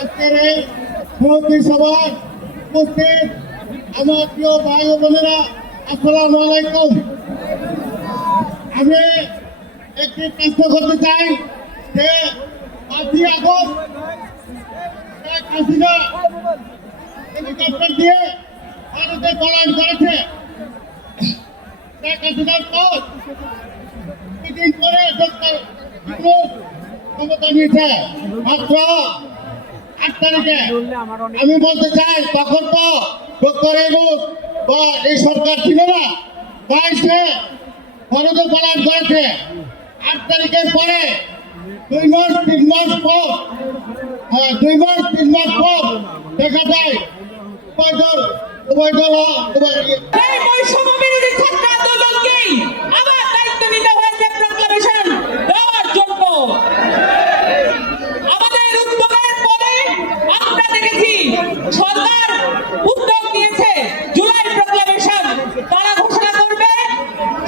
আজকের এই মুরব্বী সভায় উপস্থিত আমার প্রিয় ভাই ও বোনেরা, আসসালামু আলাইকুম। আমি একটি প্রশ্ন করতে চাই যে 5ই আগস্ট শেখ হাসিনা হেলিকপ্টার দিয়ে ভারতে পলায়ন করেছে। শেখ হাসিনার পর কিছুদিন পরে ক্ষমতা নিয়েছে মাত্র 8 তারিখে। আমি বলতে চাই তখন তো ডক্টর ইউনূস বা এই সরকার ছিল না, তাই সে ভারতে পলায়ন করেছে। 8 তারিখের পরে 2 মাস 3 মাস পর দেখা যায় উভয় দল আবার দায়িত্ব নিতে হয়েছে প্রক্লামেশন দেওয়ার জন্য। আমাদের উদ্যোগের পরে আমরা দেখেছি সরকার উদ্যোগ নিয়েছে জুলাই প্রক্লামেশন তারা ঘোষণা করবে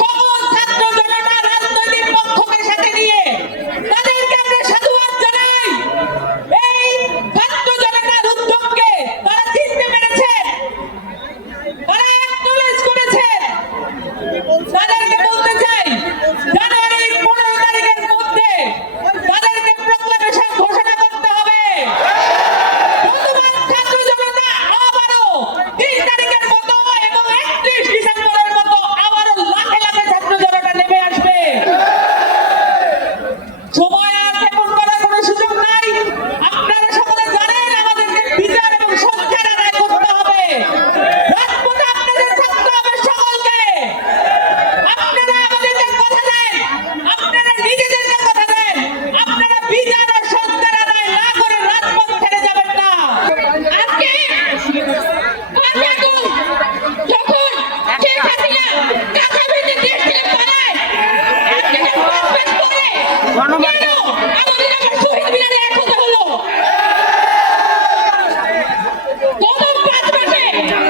সকল ছাত্র জনতা রাজনৈতিক পক্ষকে সাথে নিয়ে। তাদেরকে আমরা সাধুবাদ জানাই। এই ছাত্র জনতার উদ্যোগকে তারা চিনতে পেরেছে, তারা অ্যাকনলেজ করেছে। তাদেরকে বলতে চাই জানুয়ারির 15 তারিখের মধ্যে তাদেরকে প্রক্লামেশন ঘোষণা করতে হবে। নতুবা ছাত্র জনতা আবারও 3 তারিখের মতো এবং 31 ডিসেম্বরের মতো আবারও লাখে লাখে ছাত্র জনতা নেমে আসবে। সময় আর ক্ষেপণ করার কোনো সুযোগ নাই। আপনারা সকলে জানেন আমাদেরকে বিচার এবং সংস্কার আদায় করতে হবে। রাজপথে আপনাদের থাকতে হবে সকলকে। আপনারা আমাদেরকে কথা দেন, আপনারা নিজেদেরকে কথা দেন, আপনারা বিচার ও সংস্কার আদায় না করে রাজপথ ছেড়ে যাবেন না। আজকে যখন শেখ হাসিনা টাকা ভেঙে দেশ থেকে পালায়, আজকে যখন করে কেন আমাদের আবার শহীদ মিনারে এক হতে হলো? গত 5 মাসে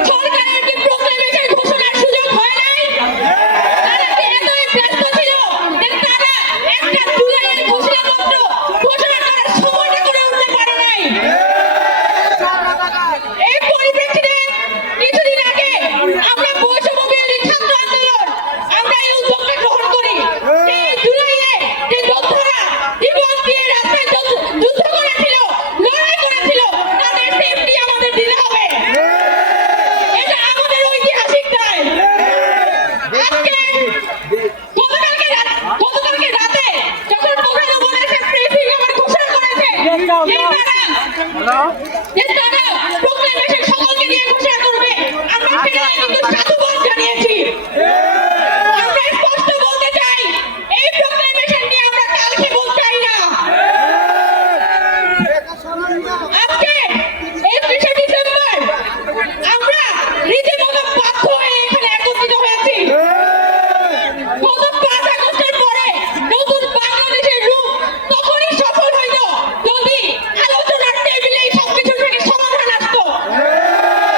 সরকারের কি প্রক্লামেশন ঘোষণার সুযোগ হয় নাই? তারা কি এতই ব্যস্ত ছিল যে তারা একটা জুলাইয়ের ঘোষণাপত্র ঘোষণা করার সময়টা করে উঠতে পারে নাই? এই পরিপ্রেক্ষিতে কিছুদিন আগে আমরা বৈষম্য বিরোধী ছাত্র আন্দোলন আমরা এই উদ্যোগটা গ্রহণ করি। এই জুলাইয়ে যে যোদ্ধারা জীবন দিয়ে রাস্তায় যুদ্ধ করেছিল, লড়াই করেছিল, তাদের সেফটি আমাদের দিতে হবে। এটা আমাদের ঐতিহাসিক দায়। আজকে গতকালকে রাতে যখন প্রধান উপদেষ্টা ব্রিফিং আমার ঘোষণা করেছে যে তারা প্রক্লামেশন সকলকে নিয়ে ঘোষণা করবে, আমরা সেখানে কিন্তু সাধুবাদ জানিয়েছি। আমরা স্পষ্ট বলতে চাই এই প্রক্লামেশন নিয়ে আমরা কালকে বলতে চাই না। আজকে 31শে ডিসেম্বর আমরা রীতিমতো বাধ্য হয়ে এখানে একত্রিত হয়েছি। গত 5 আগস্টের পরে নতুন বাংলাদেশের রূপ তখনই সফল হইত যদি আলোচনার টেবিলে সবকিছু থেকে সমাধান আসতো।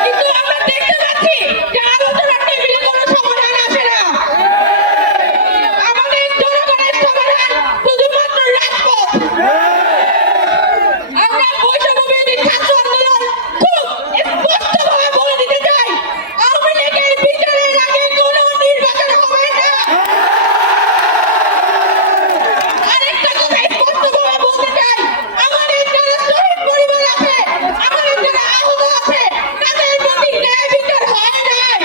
কিন্তু আমরা দেখতে পাচ্ছি যে আলোচনার টেবিলে কোনো সমাধান আসে না। আমাদের জনগণের সমাধান শুধুমাত্র রাজপথ। আমরা বৈষম্য বিরোধী ছাত্র আন্দোলন খুব স্পষ্টভাবে বলে দিতে চাই, আওয়ামী লীগের বিচারের আগে কোনো নির্বাচন হবে না। আরেকটা কথা স্পষ্টভাবে বলতে চাই, আমাদের যারা শহীদ পরিবার আছে, আমাদের যারা আহত আছে, তাদের প্রতি ন্যায় বিচার হয় নাই।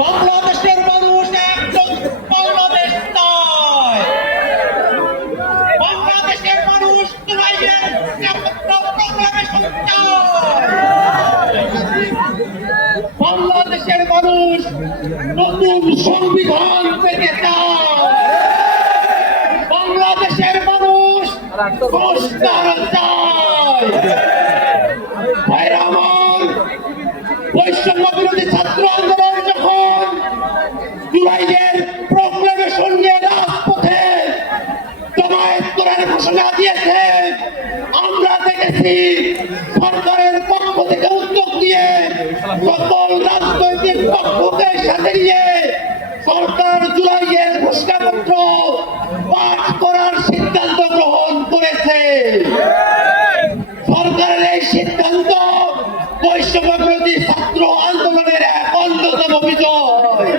বাংলাদেশের মানুষ একজন বাংলাদেশ নয়। বাংলাদেশের মানুষ জুলাইয়ের প্রক্লামেশন চায়। বাংলাদেশের মানুষ নতুন সংবিধান পেতে চায়। বাংলাদেশের মানুষ সংস্কার চায়। ভাইরা আমার, বৈষম্য বিরোধী ছাত্র আন্দোলন যখন জুলাইয়ের প্রক্লামেশন নিয়ে রাজপথে জমায়েত করার ঘোষণা দিয়েছে, আমরা দেখেছি সরকারের পক্ষ থেকে উদ্যোগ নিয়ে সকল রাজনৈতিক পক্ষকে সাথে নিয়ে সরকার জুলাইয়ের ঘোষণাপত্র পাঠ করার সিদ্ধান্ত গ্রহণ করেছে। সরকারের এই সিদ্ধান্ত বৈষম্য বিরোধী ছাত্র আন্দোলনের এক অন্যতম বিজয়।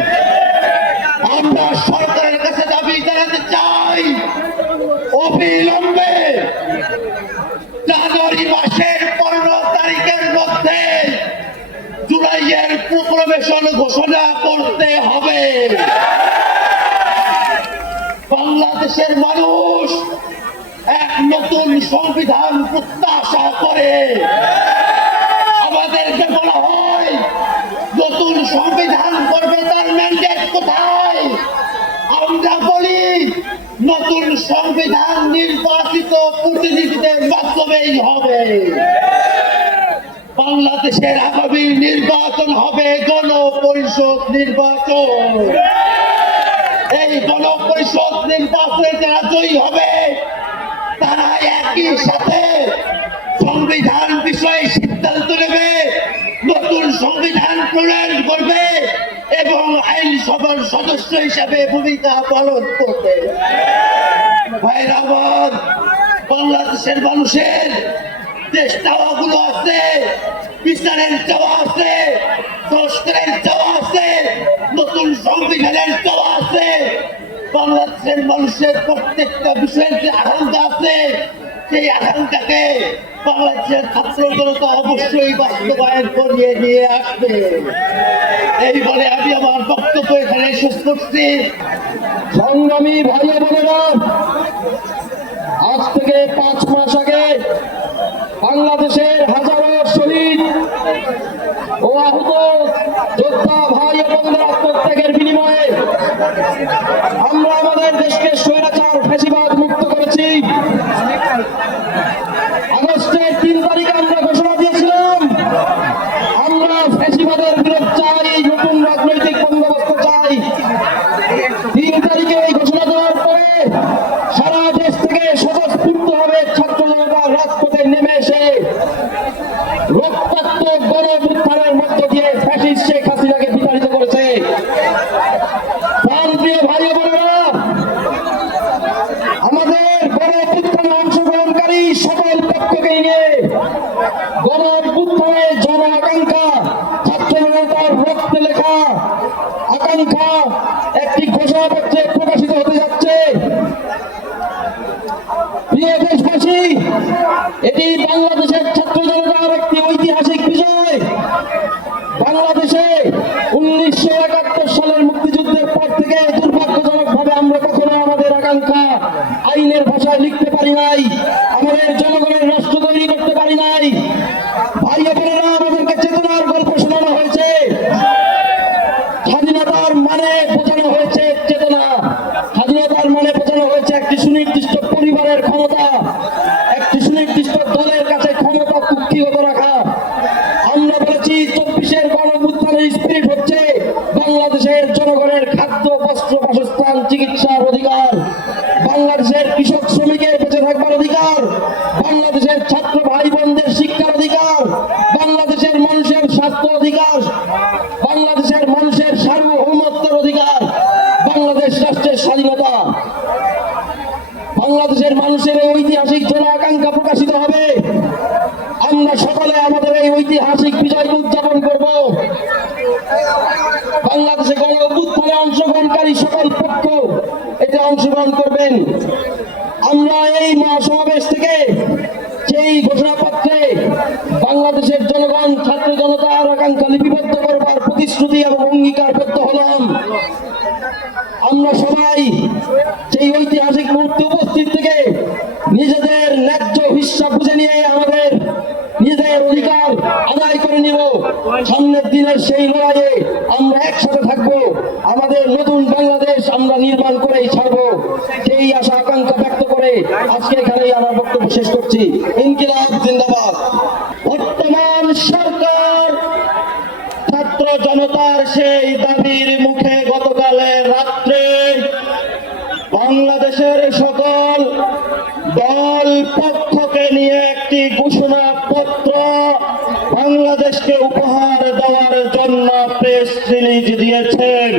আমরা সরকারের কাছে দাবি জানাতে চাই, অবিলম্বে জানুয়ারি মাসের 15 তারিখের মধ্যে জুলাইয়ের প্রোক্লামেশন ঘোষণা করতে হবে। বাংলাদেশের মানুষ এক নতুন সংবিধান প্রত্যাশা করে। আমাদেরকে বলা হয় নতুন সংবিধান করবে, তার ম্যান্ডেট কোথায়? আমরা বলি নতুন সংবিধান নির্বাচিত প্রতিনিধিদের মাধ্যমেই হবে। বাংলাদেশের আগামী নির্বাচন হবে গণপরিষদ নির্বাচন। এই গণপরিষদ নির্বাচনে যারা জয়ী হবে তারা একই সাথে সংবিধান বিষয়ে সিদ্ধান্ত নেবে, নতুন সংবিধান প্রণয়ন করবে এবং আইনসভার সদস্য হিসাবে ভূমিকা পালন করবে। ভাইরা আমার, বাংলাদেশের মানুষের যে চাওয়াগুলো আছে, বিচারের চাওয়া আছে, সংস্কারের চাওয়া আছে, নতুন সংবিধানের চাওয়া আছে। বাংলাদেশের মানুষের প্রত্যেকটা বিষয়ের যে আকাঙ্ক্ষা আছে, সেই আকাঙ্ক্ষাকে বাংলাদেশের ছাত্র জনতা অবশ্যই বাস্তবায়ন করিয়ে নিয়ে আসবে। এই বলে আমি আমার বক্তব্য এখানে শেষ করছি। সংগ্রামী ভাই বোনেরা, আজ থেকে 5 মাস আগে বাংলাদেশের হাজারো শহীদ ও আহত যোদ্ধা ভাই বোনদের আত্মত্যাগের বিনিময়ে আমরা আমাদের দেশকে স্বৈরাচার ফ্যাসিবাদ মুক্ত করেছি। আগস্টের 3 তারিখে আমরা ঘোষণা দিয়েছিলাম আমরা ফ্যাসিবাদের বিরোধ চাই, নতুন রাজনৈতিক বন্দোবস্ত চাই। 3 তারিখে এই ঘোষণা দেওয়ার পরে সারা দেশ থেকে স্বতঃস্ফূর্তভাবে ছাত্র জনতা রাজপথে নেমে এসে রক্তাক্ত গণঅভ্যুত্থানের মধ্য দিয়ে ফ্যাসিস্ট শেখ হাসিনাকে বিতাড়িত করেছে। প্রাণপ্রিয় ভাই বোনেরা, আমাদের গণঅভ্যুত্থানে অংশগ্রহণকারী সকল পক্ষকে নিয়ে গণঅভ্যুত্থানে জন আকাঙ্ক্ষা, ছাত্র জনতার রক্তে লেখা আকাঙ্ক্ষা একটি ঘোষণাপত্রে প্রকাশিত হতে যাচ্ছে। প্রিয় দেশবাসী, এটি বাংলাদেশের ছাত্র জনতার একটি ঐতিহাসিক বিজয়। বাংলাদেশে 1971 সালের মুক্তিযুদ্ধের পর থেকে দুর্ভাগ্যজনকভাবে আমরা কখনো আমাদের আকাঙ্ক্ষা আইনের ভাষায় লিখতে পারি নাই, আমাদের জনগণের রাষ্ট্র তৈরি করতে পারি নাই। ভাই বোনেরা, আমাদেরকে চেতনার গল্প শোনানো হয়েছে। স্বাধীনতার মানে বোঝানো হয়েছে চেতনা, স্বাধীনতার মানে বোঝানো হয়েছে একটি সুনির্দিষ্ট পরিবারের ক্ষমতা, একটি সুনির্দিষ্ট দলের কাছে ক্ষমতা কুক্ষিগত রাখা। আমরা বলেছি 24-এর গণঅভ্যুত্থানের স্পিরিট হচ্ছে বাংলাদেশের জনগণের খাদ্য, বস্ত্র, বাসস্থান, চিকিৎসার অধিকার, বাংলাদেশের কৃষক শ্রমিকের বেঁচে থাকবার অধিকার, বাংলাদেশের ছাত্র ভাই বোনদের শিক্ষার অধিকার, বাংলাদেশের মানুষের স্বাস্থ্য অধিকার, বাংলাদেশের মানুষের সার্বভৌমত্বের অধিকার, বাংলাদেশ রাষ্ট্রের স্বাধীনতা। বাংলাদেশের মানুষের এই ঐতিহাসিক জন আকাঙ্ক্ষা প্রকাশিত হবে। আমরা সকলে আমাদের এই ঐতিহাসিক বিজয় উদযাপন করব। বাংলাদেশে গণঅভ্যুত্থানে অংশগ্রহণকারী সকল পক্ষ এতে অংশগ্রহণ করবেন। আমরা এই মহাসমাবেশ থেকে সেই ঘোষণাপত্রে বাংলাদেশের জনগণ, ছাত্র জনতার আকাঙ্ক্ষা লিপিবদ্ধ করবার প্রতিশ্রুতি এবং অঙ্গীকারবদ্ধ হলাম। আমরা সবাই সেই ঐতিহাসিক মুহূর্তে উপস্থিত থেকে নিজেদের ন্যায্য হিস্সা বুঝে নিয়ে আমাদের নিজেদের অধিকার আদায় করে নিব। সামনের দিনের সেই লড়াইয়ে আমরা একসাথে থাকবো। আমাদের নতুন বাংলাদেশ আমরা নির্মাণ করেই ছাড়বো, সেই আশা আকাঙ্ক্ষা ব্যক্ত করে আজকে এখানেই আমার বক্তব্য শেষ করছি। ইনকিলাব জিন্দাবাদ। বর্তমান সরকার ছাত্র জনতার সেই দাবির মুখে গতকালের রাত্রে বাংলাদেশের সকল দল পক্ষকে নিয়ে একটি ঘোষণাপত্র বাংলাদেশকে উপহার দেওয়ার জন্য প্রেস রিলিজ দিয়েছেন।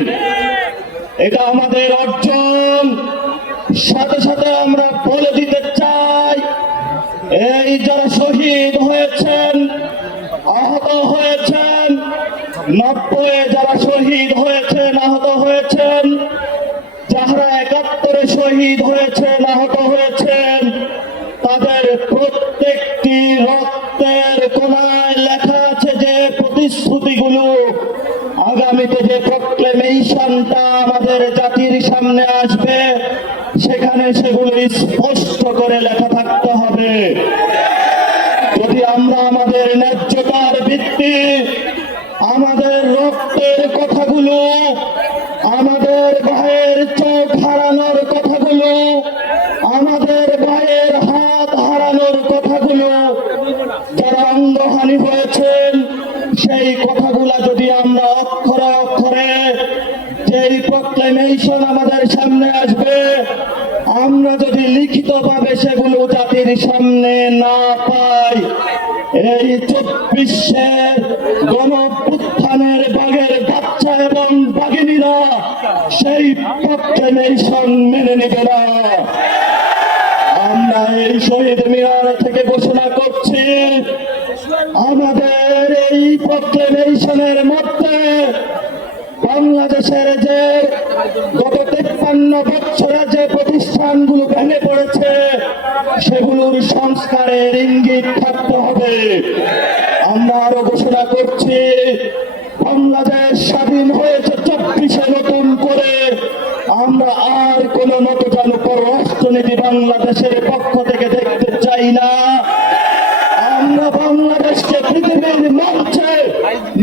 এটা আমাদের অর্জন। সাথে সাথে আমরা বলে দিতে চাই, এই যারা শহীদ হয়েছেন, 90 যারা শহীদ হয়েছেন আহত হয়েছেন, যারা 71 শহীদ হয়েছেন আহত হয়েছেন, তাদের প্রত্যেকটি রক্তের কোনায় লেখা আছে যে প্রতিশ্রুতিগুলো আগামীতে যে প্রক্লেমেশনটা আমাদের জাতির সামনে আসবে সেখানে সেগুলো স্পষ্ট করে লেখা থাকতে হবে। যদি আমরা আমাদের ন্যায্যতার ভিত্তি, আমাদের রক্তের কথাগুলো, আমাদের ভাইয়ের চোখ হারানোর কথাগুলো, আমাদের ভাইয়ের হাত হারানোর কথাগুলো, যারা অঙ্গহানি হয়েছেন সেই কথাগুলা যদি আমরা অক্ষরে অক্ষরে যেই প্রক্লেমেশন আমাদের সামনে আসবে আমরা যদি লিখিতভাবে সেগুলো জাতির সামনে না পাই, এই 24-এর গণঅভ্যুত্থানের বাগের বাচ্চা এবং বাগিনীরা সেই প্রক্লেমেশন মেনে নেবে না। আমরা এই শহীদ মিনার থেকে ঘোষণা করছি, আমাদের এই প্রক্লেমেশনের মধ্যে বাংলাদেশের যে গত 53 বছরে যে প্রতিষ্ঠানগুলো ভেঙে পড়েছে সেগুলোর সংস্কারের ইঙ্গিত থাকতে হবে। আমরা আরো ঘোষণা করছি, বাংলাদেশ স্বাধীন হয়েছে 24-এ নতুন করে, আমরা আর কোন নতুন পররাষ্ট্রনীতি বাংলাদেশের পক্ষ থেকে দেখতে চাই না। আমরা বাংলাদেশকে পৃথিবীর মঞ্চে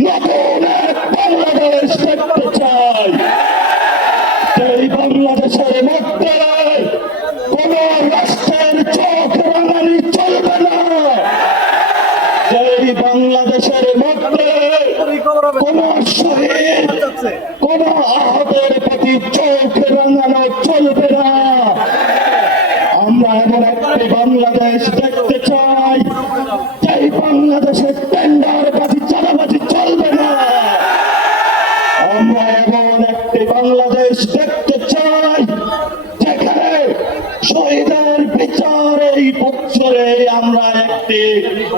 নতুন এক বাংলাদেশ দেখতে চাই। এই বাংলাদেশের মধ্যে কোন রাষ্ট্রের চোখ রাঙানি চলবে না। এই বাংলাদেশের মধ্যে কোন শহীদ, কোন আহতের প্রতি চোখ রাঙানো চলবে না। আমরা এমন একটি বাংলাদেশ দেখতে চাই যেই বাংলাদেশে টেন্ডারবাজি চাঁদাবাজি চলবে না। আমরা এমন একটি বাংলাদেশ দেখতে চাই যেখানে শহীদের বিচার এই বছরে আমরা একটি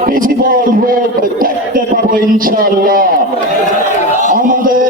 ভিজিবল রূপ দেখতে পাবো ইনশাআল্লাহ। আমাদের